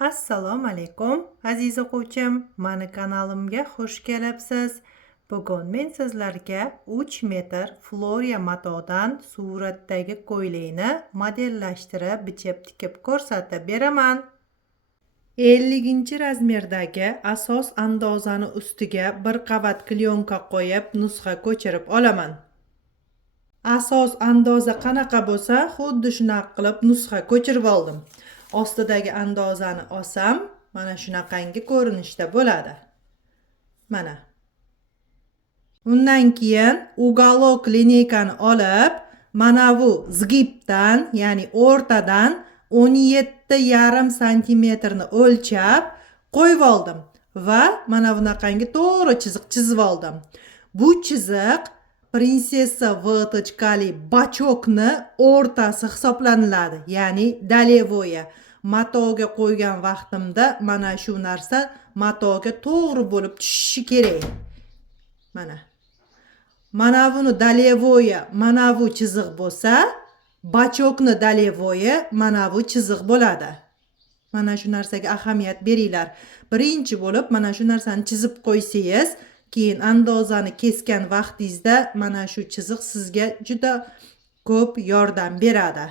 Assalomu alaykum aziz o'quvchim, mani kanalimga xush kelibsiz. Bugun men sizlarga 3 metr Florya matodan suratdagi ko'ylakni modellashtirib, bichib tikib ko'rsatib beraman. 50 razmerdagi asos andozani ustiga bir qavat klyonka qo'yib nusxa ko'chirib olaman. Asos andoza qanaqa bo'lsa, xuddi shunaqa qilib nusxa ko'chirib oldim. Ostidagi andozani olsam, mana shunaqangi ko'rinishda bo'ladi. Mana. Undan keyin uголок lineykani olib, mana bu zgibdan, ya'ni o'rtadan 17,5 santimetrni o'lchab qo'yib oldim va mana bunaqangi to'g'ri chiziq chizib oldim. Bu chiziq prinsessa vatochkali bachokni o'rtasi hisoblaniladi, ya'ni dalevoya. Matoga qo'ygan vaqtimda mana shu narsa matoga to'g'ri bo'lib tushishi kerak. Mana buni dalevoya, mana bu chiziq bo'lsa, bachokni dalevoya mana bu chiziq bo'ladi. Mana shu narsaga ahamiyat beringlar. Birinchi bo'lib mana shu narsani chizib qo'ysangiz, keyin andozani kesgan vaqtingizda mana shu chiziq sizga juda ko'p yordam beradi.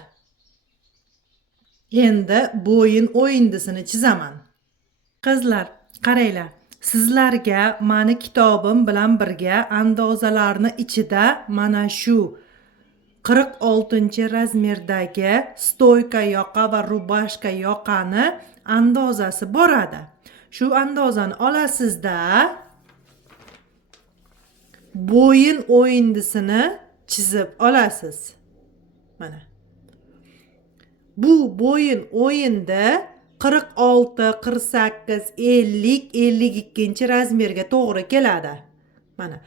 Endi bo'yin o'yindisini chizaman. Qizlar, qaranglar. Sizlarga mani kitobim bilan birga andozalarni ichida mana shu 46 razmerdagi stoyka yoqa va rubashka yoqani andozasi boradi. Shu andozani olasizda bo'yin o'yindisini chizib olasiz. Mana. Bu bo'yin o'yinda 46, 48, 50, 52 razmerga to'g'ri keladi. Mana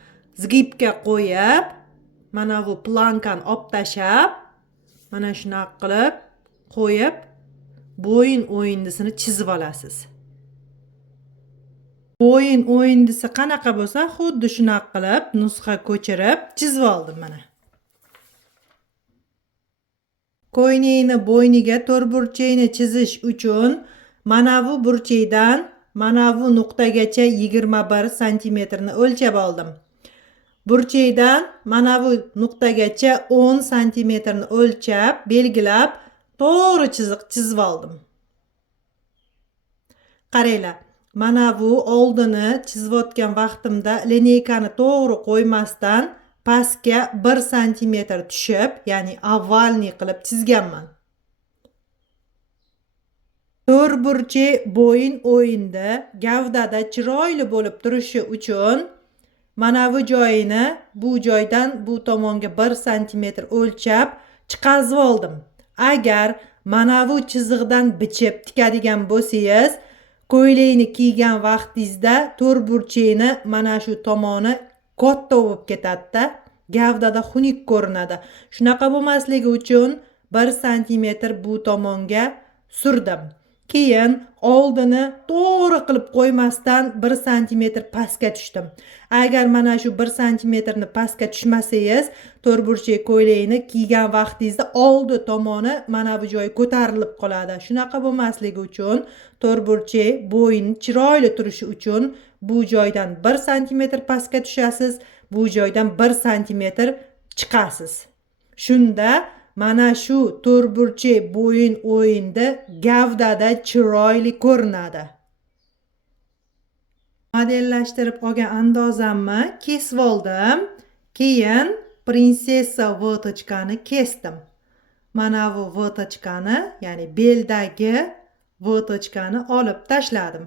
zgibga qo'yib, mana bu plankani olib tashab, mana shunaqa qilib qo'yib, bo'yin o'yindisini chizib olasiz. Bo'yin o'yindisi qanaqa bo'lsa, xuddi shunaqa qilib nusxa ko'chirib chizib oldim mana. Ko'ylakni bo'yniga to'rtburchakni chizish uchun mana bu burchakdan mana bu nuqtagacha 21 santimetrni o'lchab oldim. Burchakdan mana bu nuqtagacha 10 santimetrni o'lchab, belgilab, to'g'ri chiziq chizib oldim. Qaranglar, mana bu oldini chizayotgan vaqtimda lineykani to'g'ri qo'ymasdan pastga 1 santimetr tushib, ya'ni avvalni qilib chizganman. To'rtburchak bo'yin o'yinda gavdada chiroyli bo'lib turishi uchun mana bu joyini bu joydan bu tomonga 1 santimetr o'lchab chiqazib oldim. Agar mana bu chiziqdan bichib tikadigan bo'lsangiz, ko'ylakni kiygan vaqtingizda to'rtburchakni mana shu tomoni katta bo'lib ketadi-da, gavdada xunuk ko'rinadi. Shunaqa bo'lmasligi uchun 1 santimetr bu tomonga surdim. Keyin oldini to'g'ri qilib qo'ymasdan 1 santimetr pastga tushdim. Agar mana shu 1 santimetrni pastga tushmasangiz, to'rtburchak ko'ylakni kiygan vaqtingizda oldi tomoni mana bu joy ko'tarilib qoladi. Shunaqa bo'lmasligi uchun to'rtburchak bo'yin chiroyli turishi uchun bu joydan 1 santimetr pastga tushasiz, bu joydan 1 santimetr chiqasiz. Shunda mana shu to'rtburchak bo'yin o'yinda gavdada chiroyli ko'rinadi. Modellashtirib olgan andozamni kesib oldim. Keyin prinsessa vatochkani kesdim. Mana bu vatochkani, ya'ni beldagi vatochkani olib tashladim.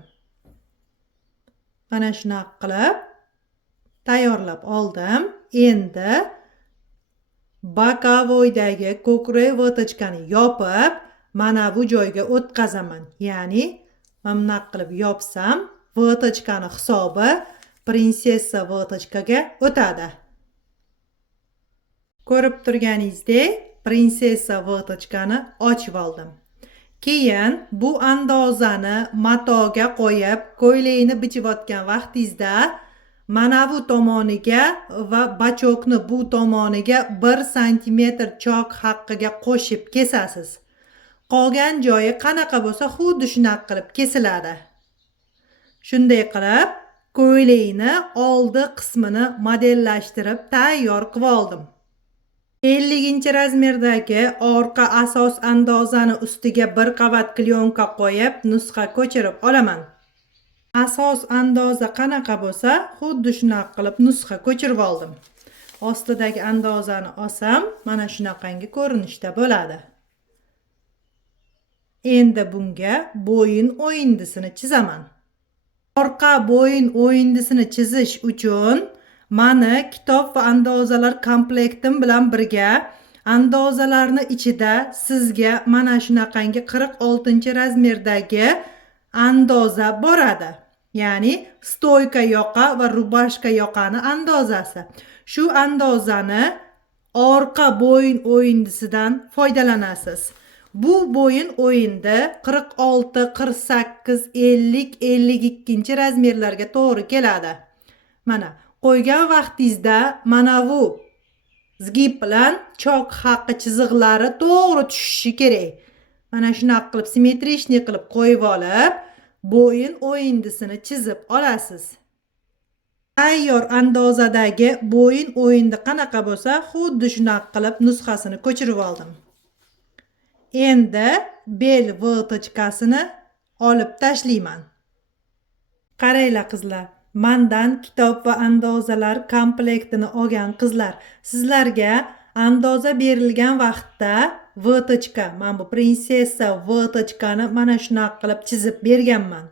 Mana shunaqa qilib tayyorlab oldim. Endi bokovoydagi ko'krak vatochkani yopib, mana bu joyga o'tqazaman. Ya'ni mana bunaqa qilib yopsam, vatochkani hisobi prinsessa vatochkaga o'tadi. Ko'rib turganingizdek, prinsessa vatochkani ochib oldim. Keyin bu andozani matoga qo'yib, ko'ylakni bichayotgan vaqtingizda mana bu tomoniga va bachokni bu tomoniga 1 santimetr chok haqqiga qo'shib kesasiz. qolgan joyi qanaqa bo'lsa xuddi shunaqa qilib kesiladi. Shunday qilib ko'ylakni oldi qismini modellashtirib tayyor qilib oldim. 50 razmerdagi orqa asos andozani ustiga bir qavat klyonka qo'yib nusxa ko'chirib olaman. Asos andoza qanaqa bo'lsa xuddi shunaqa qilib nusxa ko'chirib oldim. Ostidagi andozani olsam mana shunaqangi ko'rinishda bo'ladi. Endi bunga bo'yin o'yindisini chizaman. Orqa bo'yin o'yindisini chizish uchun mani kitob va andozalar komplektim bilan birga andozalarni ichida sizga mana shunaqangi 46-razmerdagi andoza boradi. Ya'ni stoyka yoqa va rubashka yoqani andozasi. Shu andozani orqa bo'yin o'yindisidan foydalanasiz. Bu bo'yin o'yindi 46, 48, 50, 52 razmerlarga to'g'ri keladi. Mana qo'ygan vaqtingizda mana bu zgib bilan chok haqi chiziqlari to'g'ri tushishi kerak. Mana shunaqa qilib simmetrичный qilib qo'yib olib, bo'yin o'yindisini chizib olasiz. Tayyor andozadagi bo'yin o'yindi qanaqa bo'lsa, xuddi shunaqa qilib nusxasini ko'chirib oldim. Endi bel vtochkasini olib tashlayman. Qaranglar qizlar, mendan kitob va andozalar komplektini olgan qizlar, sizlarga andoza berilgan vaqtda vtochka, men bu prinsessa vtochkani mana shunaqa qilib chizib berganman.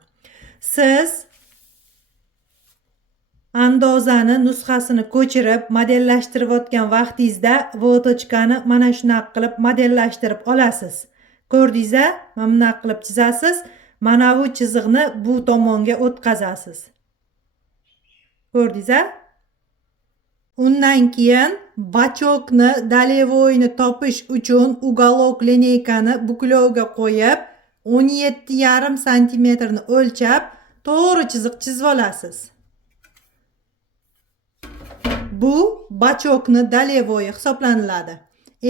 Siz andozani nusxasini ko'chirib modellashtirib o'tgan vaqtingizda vtochkani mana shunaqa qilib modellashtirib olasiz. Ko'rdingizmi? Mana bunaqa qilib chizasiz. Mana bu chiziqni bu tomonga o'tkazasiz. Ko'rdingizmi? Undan keyin bachokni dalevoyni topish uchun uголок lineykani buklovga qo'yib 17,5 cm ni o'lchab to'g'ri chiziq chizib olasiz. Bu bachokni dalevoyi hisoblanadi.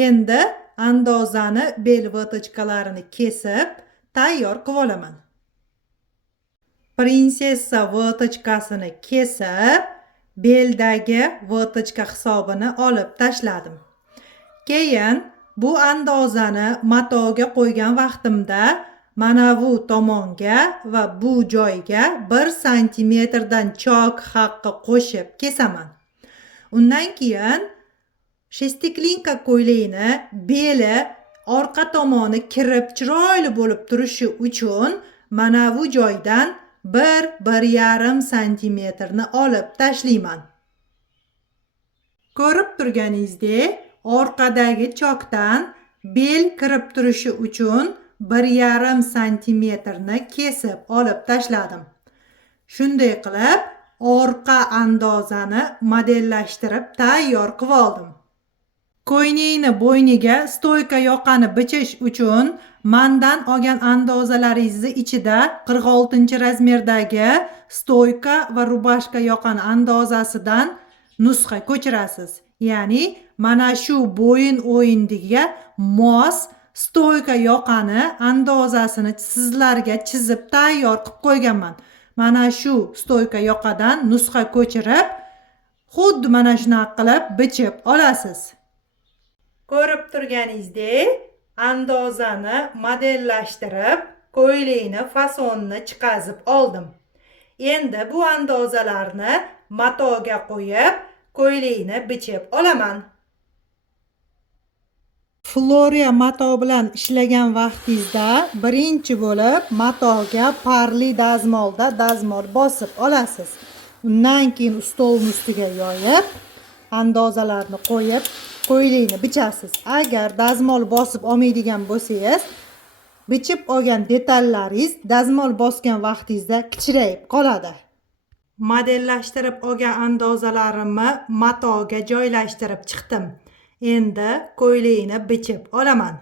Endi andozani bel vtochkalarini kesib tayyor qilib olaman. Prinsessa vtochkasini kesib beldagi vtochka hisobini olib tashladim. Keyin bu andozani matoga qo'ygan vaqtimda mana bu tomonga va bu joyga 1 cm dan chok haqqi qo'shib kesaman. Undan keyin shestiklinka ko'ylakni beli orqa tomoni kirib chiroyli bo'lib turishi uchun mana bu joydan 1-1,5 cm ni olib tashlayman. Ko'rib turganingizdek, orqadagi chokdan bel kirib turishi uchun 1,5 cm ni kesib olib tashladim. Shunday qilib orqa andozani modellashtirib tayyor qilib oldim. Ko'ylakni bo'yniga stoyka yoqani bichish uchun mendan olgan andozalaringizni ichida 46-razmerdagi stoyka va rubashka yoqani andozasidan nusxa ko'chirasiz. Ya'ni mana shu bo'yin o'yindiga mos stoyka yoqani andozasini sizlarga chizib tayyor qilib qo'yganman. Mana shu stoyka yoqadan nusxa ko'chirib, xuddi mana shunaqa qilib bichib olasiz. Ko'rib turganingizdek, andozani modellashtirib, ko'ylakni fasonini chiqazib oldim. Endi bu andozalarni matoga qo'yib, ko'ylakni bichib olaman. Floriya mato bilan ishlagan vaqtingizda birinchi bo'lib matoga parli dazmolda dazmol bosib olasiz. Undan keyin stolning ustiga yoyib, andozalarni qo'yib, ko'ylakni bichasiz. Agar dazmol bosib olmaydigan bo'lsangiz, bichib olgan detallaringiz dazmol bosgan vaqtingizda kichrayib qoladi. Modellashtirib olgan andozalarimni matoga joylashtirib chiqdim. Endi ko'ylakni bichib olaman.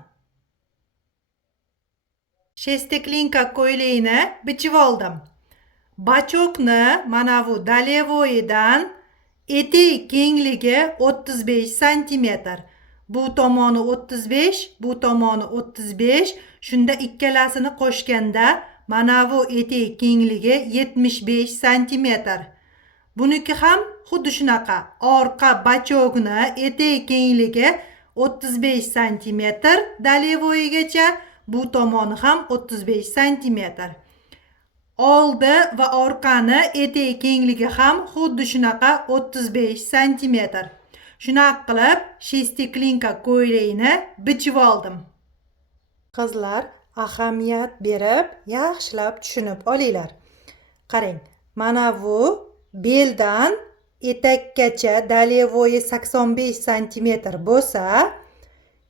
Shestiklinka ko'ylakni bichib oldim. Bachokni mana bu dalevoyidan etek kengligi 35 cm, bu tomoni 35, bu tomoni 35. Shunda ikkalasini qo'shganda mana bu etek kengligi 75 santimetr. Buniki ham xuddi shunaqa. Orqa bachog'ni etek kengligi 35 santimetr dalevoyigacha, bu tomoni ham 35 santimetr. Oldi va orqani etek kengligi ham xuddi shunaqa 35 santimetr. Shunaqa qilib shestiklinka ko'ylakni bichib oldim. Qizlar, ahamiyat berib, yaxshilab tushunib olinglar. Qarang, mana bu beldan etakgacha dalevoyi 85 santimetr bo'lsa,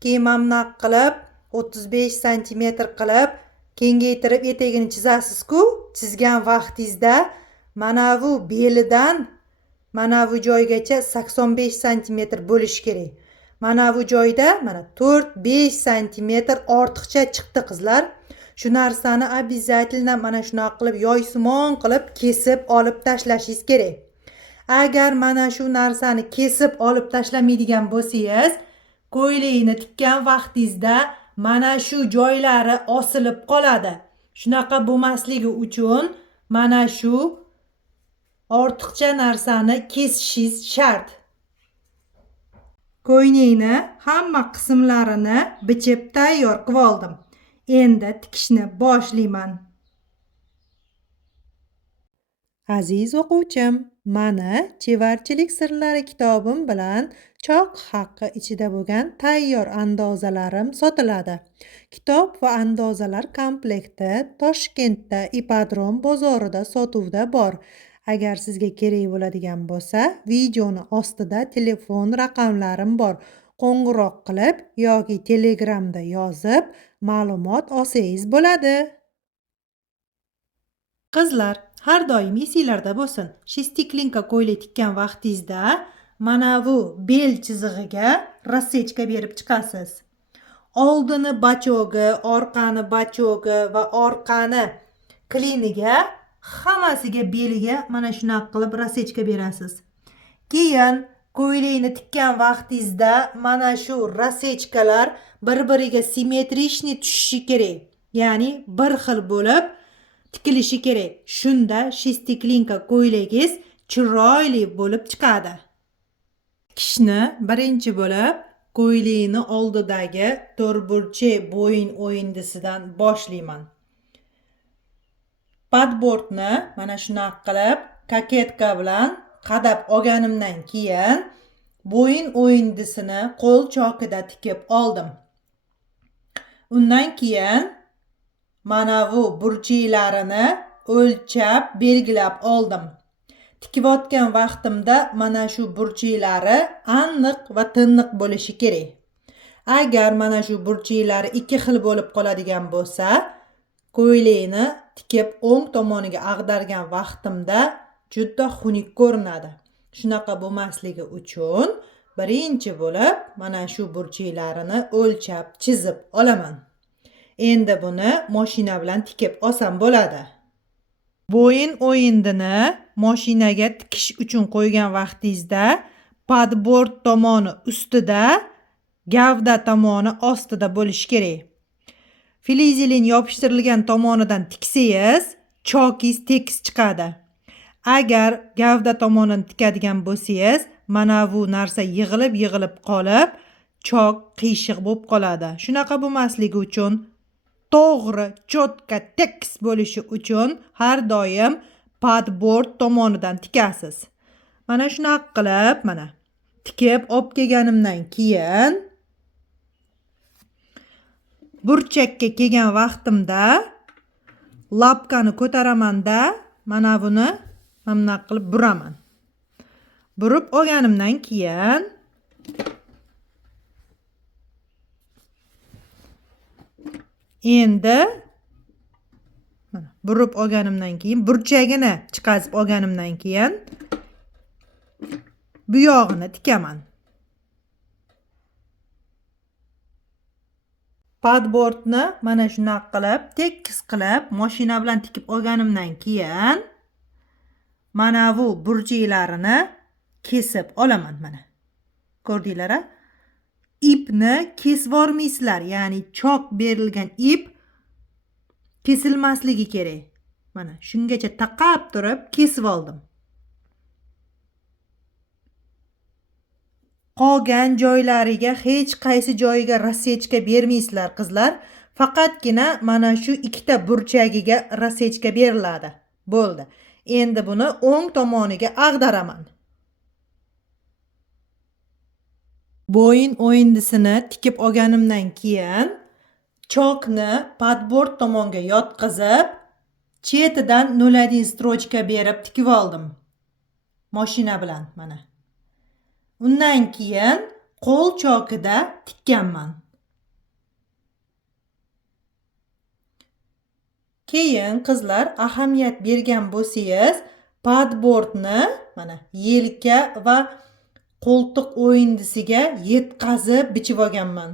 keyin mana qilib 35 santimetr qilib kengaytirib etagini chizasiz-ku, chizgan vaqtingizda mana bu belidan mana bu joygacha 85 santimetr bo'lishi kerak. Mana bu joyda mana 4-5 santimetr ortiqcha chiqdi qizlar. Shu narsani обязательно mana shunaqa qilib yoysimon qilib kesib olib tashlashingiz kerak. Agar mana shu narsani kesib olib tashlamaydigan bo'lsangiz, ko'ylakni tikkan vaqtingizda mana shu joylari osilib qoladi. Shunaqa bo'lmasligi uchun mana shu ortiqcha narsani kesishingiz shart. Ko'ylakni hamma qismlarini bichib tayyor qilib oldim. Endi tikishni boshlayman. Aziz o'quvchim, mana chevarchilik sirlari kitobim bilan choq haqqi ichida bo'lgan tayyor andozalarim sotiladi. Kitob va andozalar komplekti Toshkentda Ipodrom bozorida sotuvda bor. Agar sizga kerak bo'ladigan bo'lsa, videoni ostida telefon raqamlarim bor. Qo'ng'iroq qilib yoki Telegramda yozib ma'lumot olsangiz bo'ladi. Qizlar, har doim esinglarda bo'lsin. Shestiklinka ko'ylak tikkan vaqtingizda mana bu bel chizig'iga rassechka berib chiqasiz. Oldini bachog'i, orqani bachog'i va orqani kliniga, hammasiga beliga mana shunaqa qilib rassechka berasiz. Keyin ko'ylakni tikkan vaqtingizda mana shu rassechkalar bir-biriga simmetrичный tushishi kerak. Ya'ni bir xil bo'lib tikilishi kerak. Shunda shestiklinka ko'ylagingiz chiroyli bo'lib chiqadi. Tikishni birinchi bo'lib ko'ylakni oldidagi to'rtburchak bo'yin o'yindisidan boshlayman. Padbordni mana shunaqa qilib koketka bilan qadab olganimdan keyin bo'yin o'yindisini qo'l chokida tikib oldim. Undan keyin mana bu burchaklarini o'lchab belgilab oldim. Tikayotgan vaqtimda mana shu burchaklari aniq va tiniq bo'lishi kerak. Agar mana shu burchaklari ikki xil bo'lib qoladigan bo'lsa, ko'ylakni tikib o'ng tomoniga ag'dargan vaqtimda juda xunuk ko'rinadi. Shunaqa bo'lmasligi uchun birinchi bo'lib mana shu burchaklarini o'lchab chizib olaman. Endi buni mashina bilan tikib olsam bo'ladi. Bo'yin o'yindini mashinaga tikish uchun qo'ygan vaqtingizda padbord tomoni ustida, gavda tomoni ostida bo'lishi kerak. Filizilin yopishtirilgan tomonidan tiksangiz, chokingiz tekis chiqadi. Agar gavda tomonini tikadigan bo'lsangiz, mana bu narsa yig'ilib qolib, chok qiyshiq bo'lib qoladi. Shunaqa bo'lmasligi uchun to'g'ri, cho'tka, tekis bo'lishi uchun har doim padbord tomonidan tikasiz. Mana shunaqa qilib, mana tikib olib kelganimdan keyin burchakka kelgan vaqtimda lapkani ko'taramanda mana buni mana qilib buraman. Burib olganimdan keyin endi burib olganimdan keyin burchagini chiqazib olganimdan keyin bu yog'ini tikaman. Padbordni mana shunaqa qilib tekis qilib mashina bilan tikib olganimdan keyin mana bu burchaklarini kesib olaman mana. Ko'rdinglar-a? ipni kesib olmaysizlar. Ya'ni chok berilgan ip kesilmasligi kerak. Mana shungacha taqab turib kesib oldim. Qolgan joylariga hech qaysi joyiga rasechka bermaysizlar qizlar. Faqatgina mana shu ikkita burchagiga rasechka beriladi. Bo'ldi. Endi buni o'ng tomoniga ag'daraman. Bo'yin o'yindisini tikib olganimdan keyin chokni padbord tomonga yotqizib, chetidan 0,1 strochka berib tikib oldim. Mashina bilan mana. Undan keyin qo'l chokida tikkanman. Keyin qizlar ahamiyat bergan bo'lsangiz, padbordni mana yelka va qo'ltiq o'yindisiga yetkazib bichib olganman.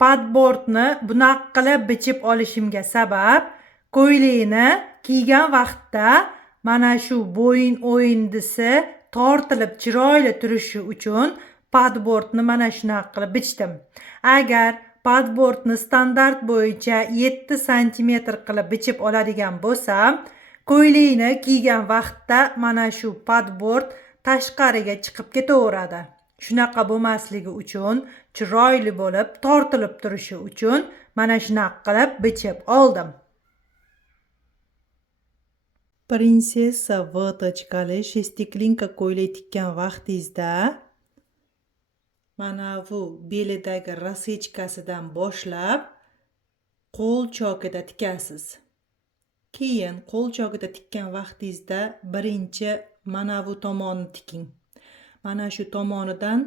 Padbordni bunaqa qilib bichib olishimga sabab, ko'ylakni kiygan vaqtda mana shu bo'yin o'yindisi tortilib chiroyli turishi uchun padbordni mana shunaqa qilib bichdim. Agar padbordni standart bo'yicha 7 sm qilib bichib oladigan bo'lsam, ko'ylakni kiygan vaqtda mana shu padbord tashqariga chiqib ketaveradi. Shunaqa bo'lmasligi uchun, chiroyli bo'lib tortilib turishi uchun mana shunaqa qilib bichib oldim. Prinsessa vatochkali shestiklinka ko'ylak tikkan vaqtingizda mana bu belidagi rasechkasidan boshlab qo'l chokida tikasiz. Keyin qo'l chokida tikkan vaqtingizda birinchi mana bu tomonni tiking. Mana shu tomonidan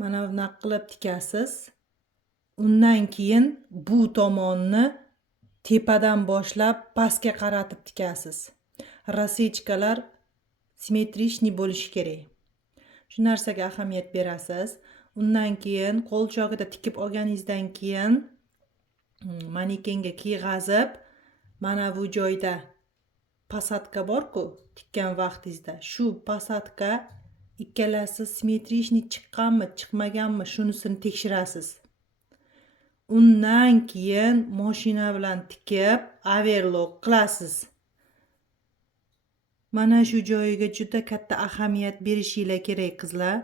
mana bunaqa qilib tikasiz. Undan keyin bu tomonni tepadan boshlab pastga qaratib tikasiz. Rasechkalar simmetrичный bo'lishi kerak. Shu narsaga ahamiyat berasiz. Undan keyin qo'l chogida tikib olganingizdan keyin manekenga kiyg'azib, mana bu joyda pasatka bor-ku, tikkan vaqtingizda shu pasatka ikkalasi simmetrичный chiqqanmi, chiqmaganmi, shunisini tekshirasiz. Undan keyin mashina bilan tikib, overlock qilasiz. Mana shu joyiga juda katta ahamiyat berishinglar kerak qizlar.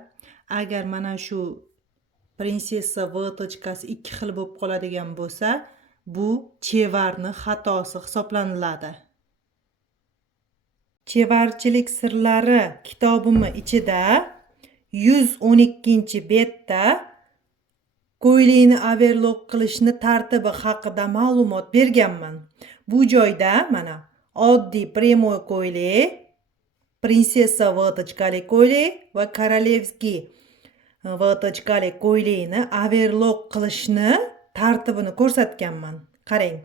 Agar mana shu prinsessa vatochkasi ikki xil bo'lib qoladigan bo'lsa, bu chevarni xatosi hisoblanadi. Chevarchilik sirlari kitobim ichida 112-betda ko'ylakni overlock qilishni tartibi haqida ma'lumot berganman. Bu joyda mana oddiy primoy ko'ylak, prinsessa vatochkali ko'ylak va korolevskiy vatochkali ko'ylakni overlock qilishni tartibini ko'rsatganman. Qarang,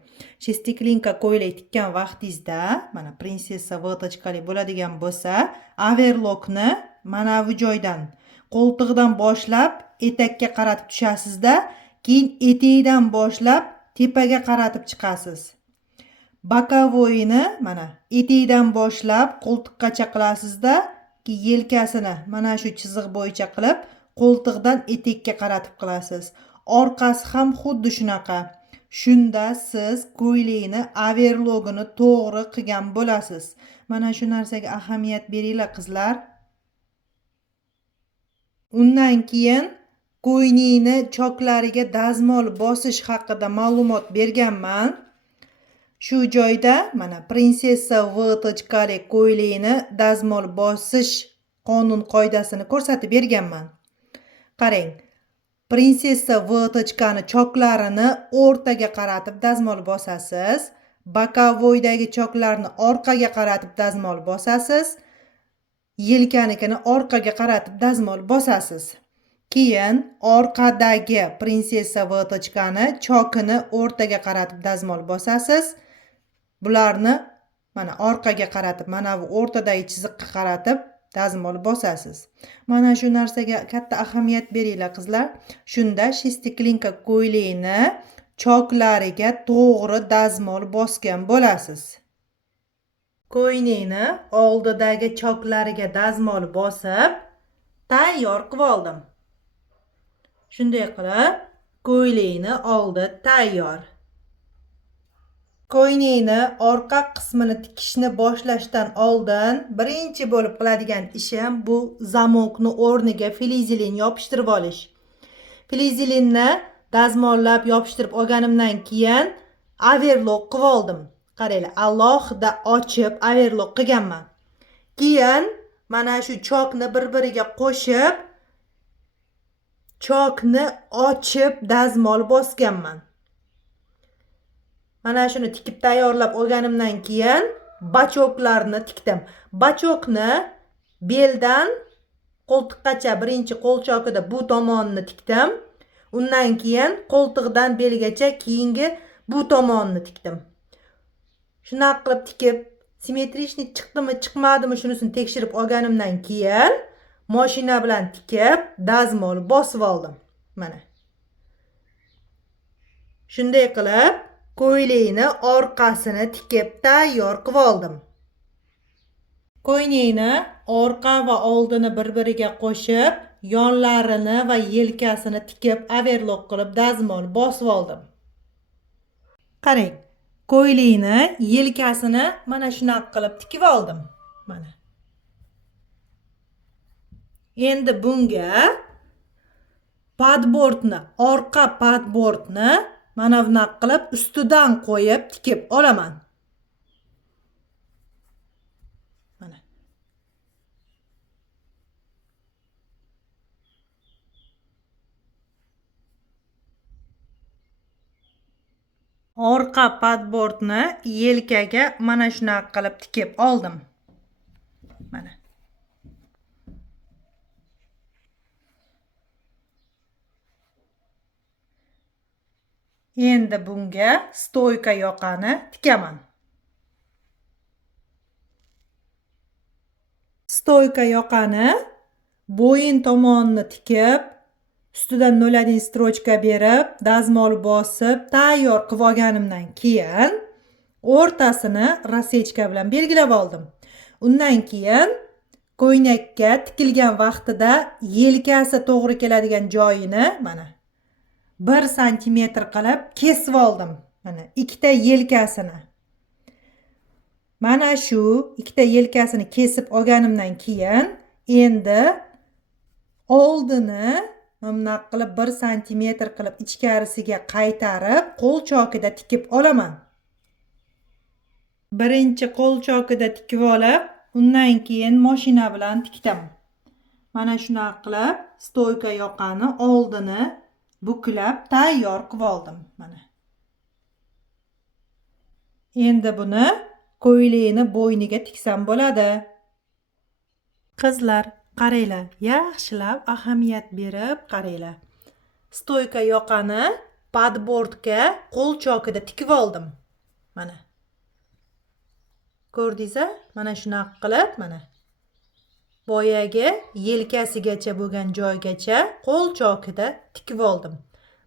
shestiklinka ko'ylak tikkan vaqtingizda mana prinsessa vatochkali bo'ladigan bo'lsa, overlockni mana bu joydan qo'ltig'idan boshlab etakka qaratib tushasizda, keyin etakdan boshlab tepaga qaratib chiqasiz. Bokovoyini mana etakdan boshlab qo'ltiqqacha qilasizda, keyin yelkasini mana shu chiziq bo'yicha qilib qo'ltiqdan etakka qaratib qilasiz. Orqasi ham xuddi shunaqa. Shunda siz ko'ylakni overlockini to'g'ri qilgan bo'lasiz. Mana shu narsaga ahamiyat beringlar qizlar. Undan keyin ko'ylakni choklariga dazmol bosish haqida ma'lumot berganman. Shu joyda mana prinsessa vatochkali ko'ylakni dazmol bosish qonun qoidasini ko'rsatib berganman. Qarang, prinsessa vatochkani choklarini o'rtaga qaratib dazmol bosasiz, bokovoydagi choklarni orqaga qaratib dazmol bosasiz, yelkanikini orqaga qaratib dazmol bosasiz. Keyin orqadagi prinsessa vatochkani chokini o'rtaga qaratib dazmol bosasiz. Bularni mana orqaga qaratib, mana bu o'rtadagi chiziqqa qaratib dazmol bosasiz. Mana shu narsaga katta ahamiyat beringlar qizlar. Shunda shestiklinka ko'ylakni choklariga to'g'ri dazmol bosgan bo'lasiz. Ko'ylakni oldidagi choklariga dazmol bosib tayyor qilib oldim. Shunday qilib, ko'ylakni oldi tayyor. Ko'ylakni orqa qismini tikishni boshlashdan oldin birinchi bo'lib qiladigan ishim bu zamokni o'rniga filizilin yopishtirib olish. Filizilinni dazmollab yopishtirib olganimdan keyin overlock qilib oldim. Qaranglar, alohida ochib overlock qilganman. Keyin mana shu chokni bir-biriga qo'shib, chokni ochib dazmol bosganman. Mana shuni tikib tayyorlab olganimdan keyin bachoklarni tikdim. Bachokni beldan qo'ltiqqacha birinchi qo'l chokida bu tomonini tikdim. Undan keyin qo'ltiqdan belgacha keyingi bu tomonini tikdim. Shunaqa qilib tikib, simmetrичный chiqdimi, chiqmadimi shunisini tekshirib olganimdan keyin mashina bilan tikib, dazmol bosib oldim. Mana. Shunday qilib, ko'ylakni orqasini tikib tayyor qilib oldim. Ko'ylakni orqa va oldini bir-biriga qo'shib, yonlarini va yelkasini tikib, overlock qilib dazmol bosib oldim. Qarang, ko'ylakni yelkasini mana shunaqa qilib tikib oldim. Mana. Endi bunga padbordni, orqa padbordni mana bunaqa qilib ustidan qo'yib tikib olaman. Mana. Orqa padbordni yelkaga mana shunaqa qilib tikib oldim. Mana. Endi bunga stoyka yoqani tikaman. Stoyka yoqani bo'yin tomonini tikib, ustidan 0,1 strochka berib, dazmol bosib, tayyor qilib olganimdan keyin o'rtasini rasechka bilan belgilab oldim. Undan keyin ko'ynakka tikilgan vaqtida yelkasi to'g'ri keladigan joyini mana 1 santimetr qilib kesib oldim. Mana ikkita yelkasini. Mana shu ikkita yelkasini kesib olganimdan keyin endi oldini mana qilib 1 santimetr qilib ichkarisiga qaytarib qo'l chokida tikib olaman. Birinchi qo'l chokida tikib olib, undan keyin mashina bilan tikdim. Mana shunaqa qilib stoyka yoqani oldini buklab tayyor qilib oldim. Mana. Endi buni ko'ylakni bo'yniga tiksam bo'ladi. Qizlar, qaranglar, yaxshilab ahamiyat berib qaranglar. Stoyka yoqani padbordga qo'l chokida tikib oldim. Mana. Ko'rdingizmi? Mana shunaqa qilib, mana. Boyagi yelkasigacha bo'lgan joygacha qo'l chokida tikib oldim.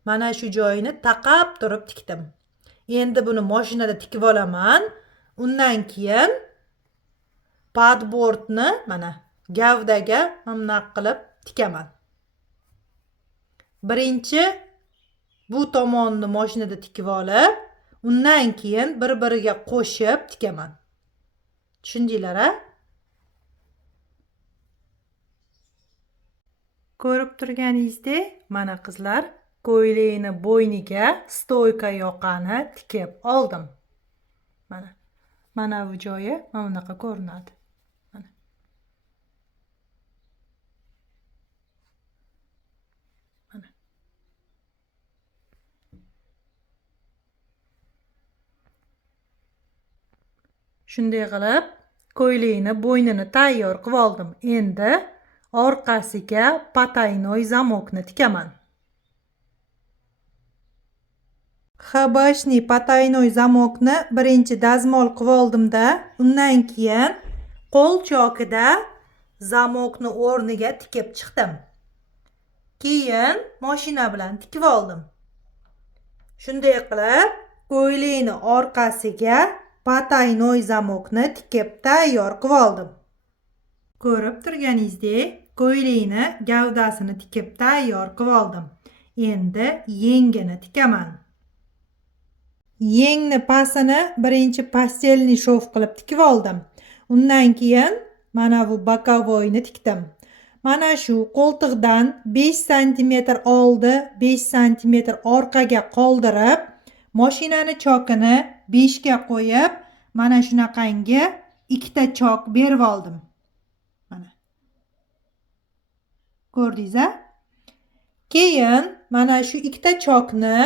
Mana shu joyini taqab turib tikdim. Endi buni mashinada tikib olaman. Undan keyin padbordni mana gavdaga mana qilib tikaman. Birinchi bu tomonni mashinada tikib olib, undan keyin bir-biriga qo'shib tikaman. Tushundinglar-a? Ko'rib turganingizdek, mana qizlar, ko'ylakni bo'yniga stoyka yoqani tikib oldim. Mana. Mana bu joyi mana bunaqa ko'rinadi. Mana. Mana. Shunday qilib, ko'ylakni bo'ynini tayyor qilib oldim. Endi orqasiga pataynoy zamokni tikaman. Xabashni pataynoy zamokni birinchi dazmol qilib oldimda, undan keyin qo'l chokida zamokni o'rniga tikib chiqdim. Keyin mashina bilan tikib oldim. Shunday qilib, ko'ylakni orqasiga pataynoy zamokni tikib tayyor qilib oldim. Ko'rib turganingizdek, ko'ylakni gavdasini tikib tayyor qilib oldim. Endi yengini tikaman. Yengni pasini birinchi pastelni shov qilib tikib oldim. Undan keyin mana bu bokovoyni tikdim. Mana shu qo'ltiqdan 5 sm oldi, 5 sm orqaga qoldirib, mashinani chokini 5 ga qo'yib, mana shunaqangi ikkita chok berib oldim. Mana. Ko'rdingiz-a? Keyin mana shu ikkita chokni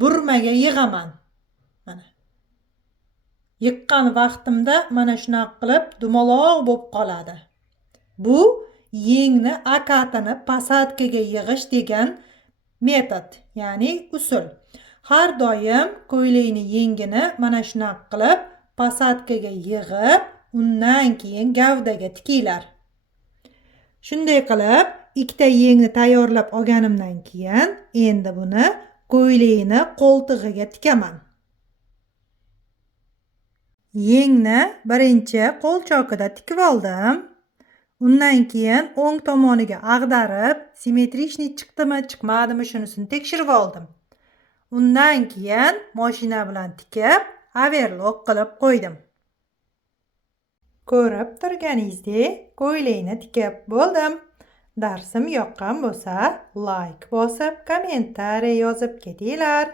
burmaga yig'aman. Mana. Yiqqan vaqtimda mana shunaqa qilib dumaloq bo'lib qoladi. Bu yengni akatini posatkaga yig'ish degan metod, ya'ni usul. Har doim ko'ylakni yengini mana shunaqa qilib posatkaga yig'ib, undan keyin gavdaga tikinglar. Shunday qilib, ikkita yengni tayyorlab olganimdan keyin endi buni ko'ylakni qo'ltig'iga tikaman. Yengni birinchi qo'l chokida tikib oldim. Undan keyin o'ng tomoniga ag'darib, simmetrichniy chiqdimi, chiqmadimi shunisini tekshirib oldim. Undan keyin mashina bilan tikib, overlock qilib qo'ydim. Ko'rib turganingizdek, ko'ylakni tikib bo'ldim. Darsim yoqqan bo'lsa, like bosib, kommentariy yozib ketinglar.